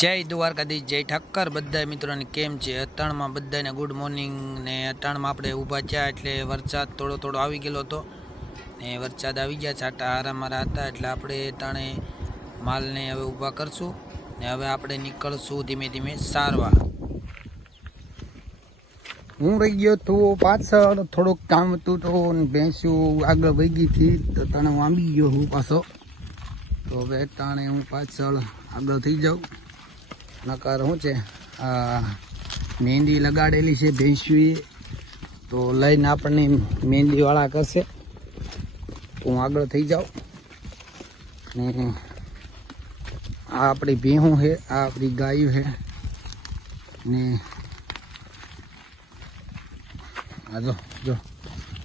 જય દ્વારકાધીશ, જય ઠક્કર. બધા મિત્રોને કેમ છે? અટાણમાં બધાને ગુડ મોર્નિંગ ને અટાણમાં આપણે ઊભા થયા એટલે વરસાદ થોડો થોડો આવી ગયેલો હતો. ને વરસાદ આવી ગયા છાટા હારા હતા એટલે આપણે તાણે માલને હવે ઊભા કરશું. ને હવે આપણે નીકળશું ધીમે ધીમે સારવા હું રહી ગયો તો પાછળ, થોડુંક કામ હતું તો ભેંસ્યું આગળ વહી ગઈ હતી, તો તને હું આંબી ગયો હું પાછો. તો હવે ટાણે હું પાછળ આગળ થઈ જાઉં. નકાર શું છે? મહેંદી લગાડેલી છે ભેંસુએ તો લઈને આપણને મહેંદીવાળા કરશે. હું આગળ થઈ જાઉં. ને આ આપણી ભેહું છે, આ આપણી ગાયું છે. ને આ જો જો.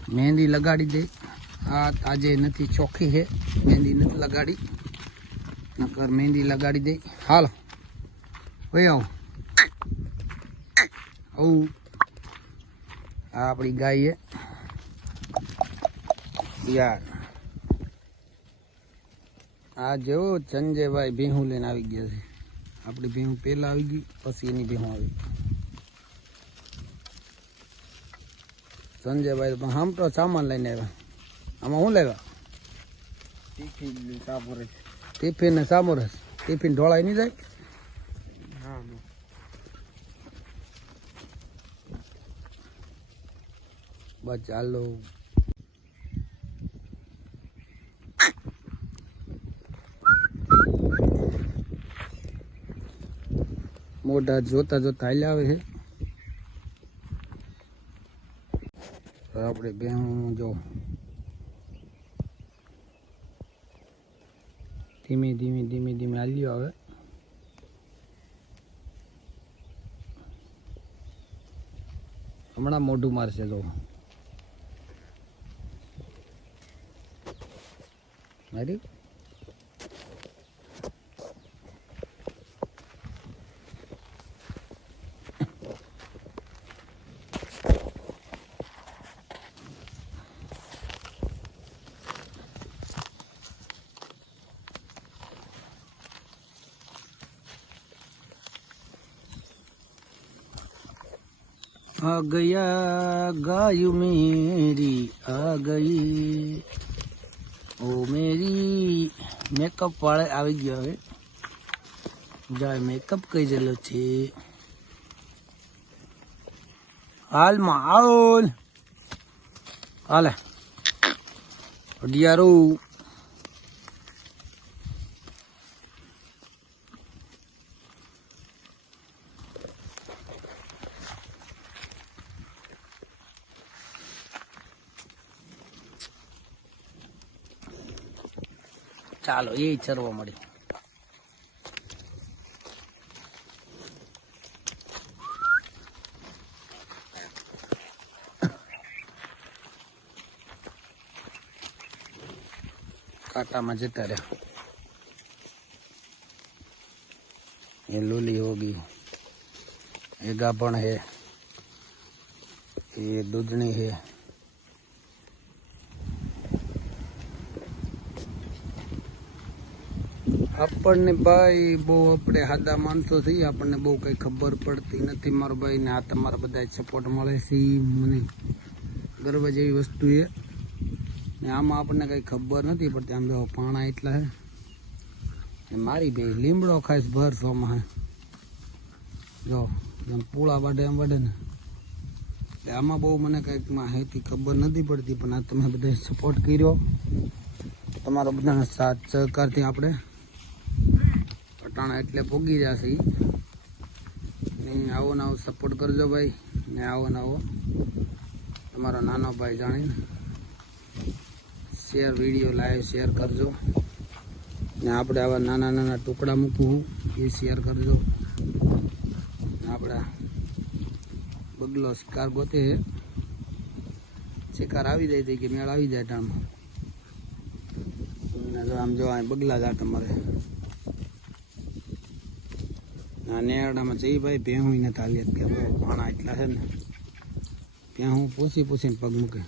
મહેંદી લગાડી દઈ. આ તાજે નથી ચોખ્ખી છે. મહેંદી નથી લગાડી. નકર મહેંદી લગાડી દઈ. હાલ. ઓય આવ આ આપણી ગાય યાર. આ જેવો સંજયભાઈ ભેહું લઈને આવી ગયા છે. આપણી ભેહું પેલા આવી ગઈ પછી એની ભેહું આવી સંજયભાઈ પણ આમ તો સામાન લઈને આવ્યા. આમાં શું લેવા? ટિફિન ને સામોરસ ટિફિન ઢોળાઈ નહીં જાય? બસ ચાલો. મોઢા જોતા જોતા હાલ આવે છે આપણે બેહું જો. ધીમે ધીમે ધીમે ધીમે હાલ્યો આવે. હમણાં મોઢું મારશે જો. મારી आ गया गायु मेरी आ गई ઓ મેરી મેકઅપ વાળે આવી ગયો હવે. જાય મેકઅપ કઈ જેલો છે? હાલમાં માહોલ હાલે. અગિયારું ચાલો, એ ચરવા મળી. કાંટામાં જતા રહ્યા એ લૂલી હોગી એ ગાભણ હે. એ દૂધણી હે. આપણને ભાઈ બહુ આપણે હાદા માણસો છીએ, આપણને બહુ કંઈ ખબર પડતી નથી. મારો ભાઈ ને આ તમારા બધા સપોર્ટ મળે છે મને. ગર્વ જેવી વસ્તુ એ ને આમાં આપણને કંઈ ખબર નથી પડતી. આમ જો પાણા એટલા ને મારી ભાઈ લીમડો ખાઈશ ભર સોમાં જો પૂળા વાડે એમ વાડે ને. એટલે આમાં બહુ મને કંઈક માહિતી ખબર નથી પડતી, પણ આ તમે બધા સપોર્ટ કર્યો. તમારો બધાના સાથ સહકારથી આપણે અટાણા એટલે ભોગી જશે. ને આવો ને આવો સપોર્ટ કરજો ભાઈ. ને આવો ને આવો. તમારો નાનો ભાઈ જાણીને. શેર વીડિયો લાઈવ શેર કરજો. ને આપણે આવા નાના નાના ટુકડા મૂકવું એ શેર કરજો. આપણા બગલો શિકાર ગોતે શિકાર આવી જાય કે મેળ આવી જાય ટાણમાં. આમ જો આ બગલા જાટ આટમ મારે આ નેરડામાં જઈ ભાઈ ભેહું એને તાલી કે પાણા એટલા છે ને, ભેહું પૂછી પૂછીને પગ મૂકે.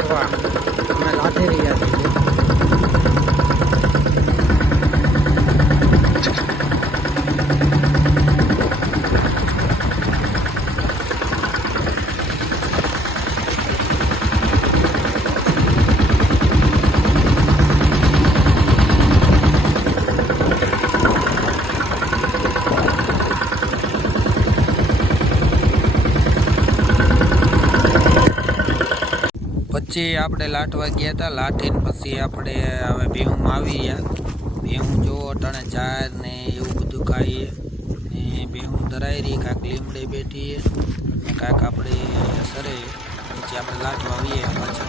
是吧？买拉条儿也。વચ્ચે આપણે લાટવા ગયા હતા લાઠીને પછી આપણે હવે ભેહુંમાં આવી ગયા. ભેહું જો અટાણે ચાર ને એવું બધું ખાઈએ. ને ભેહું ધરાઈ રહી, કાંક લીમડે બેઠીએ ને કાંઈક આપણે સરે, પછી આપણે લાટવા આવીએ પાછા.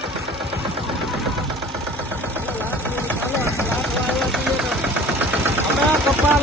કપા